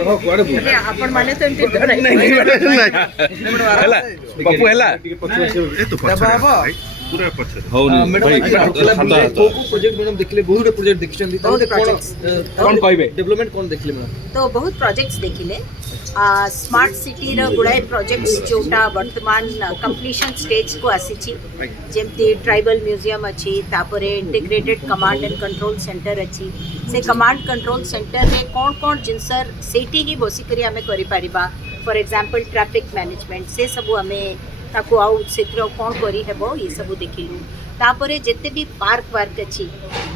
आपण माने तो एमती पप्पू है प्रोजेक्ट मैडम देखले बहुत प्रोजेक्ट देखछन कौन कहबे डेवलपमेंट कौन देखले मैडम तो बहुत प्रोजेक्ट्स देखिले स्मार्ट सिटी रो गुड़ाए प्रोजेक्ट्स जोटा वर्तमान कंप्लीशन स्टेज को आसी जेमती ट्राइबल म्यूजियम अच्छी तापरे integrated command and control centre अच्छी से कमांड कंट्रोल सेंटर रे कौन कौन जिनसर सेठी ही बसिकरी आमे करि परिबा फॉर एग्जांपल ट्रैफिक मैनेजमेंट से सब आमे ताको आउ शीघ्र कौन करी हेबो ये सब देखिलु तापरे जेते भी पार्क वार्क अच्छी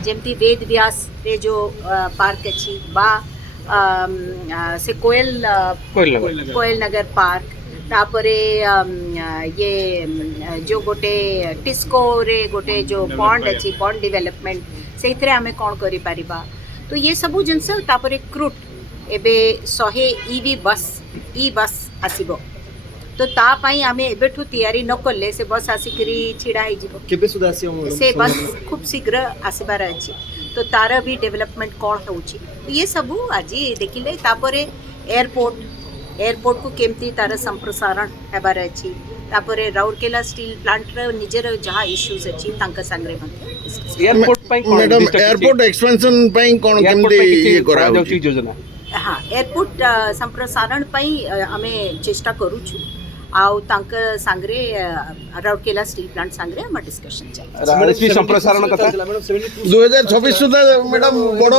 जेमती वेद व्यास रे जो पार्क अच्छी बा से कोयल नगर पार्क तापरे ये जो गोटे टिस्को रे गोटे जो पॉन्ड अच्छी पॉन्ड डेवलपमेंट से आमे कौन करि परिबा तो ये सबू जिनस तापरे क्रूट एबे 100 ईवी बस आसीबो तो ता पाई आमे एबेठू तैयारी न करले से बस आसिकरी छिड़ा ही जीवो केबे सुदा आसी से बस खूब शीघ्र आसीबार अछि तो तार भी डेवलपमेंट कौन होउची तो ये सबू आज देखिले तापरे एयरपोर्ट को केमती तार संप्रसारण हेबार अछि तापरे राउरकेला स्टील प्लांट रे निजर जहाँ इश्यूज अछि तांका संग्रे मध्ये एयरपोर्ट पई कोन मैडम एयरपोर्ट एक्सपेंशन पई कोन केमती ये करा जाउची योजना हाँ एयरपोर्ट संप्रसारण पई आमे चेष्टा करूछु आउ तांका सांगरे राउरकेला स्टील प्लांट सांगरे हम डिस्कशन चल संप्रसारण कथा 2026 सुधा मैडम बड़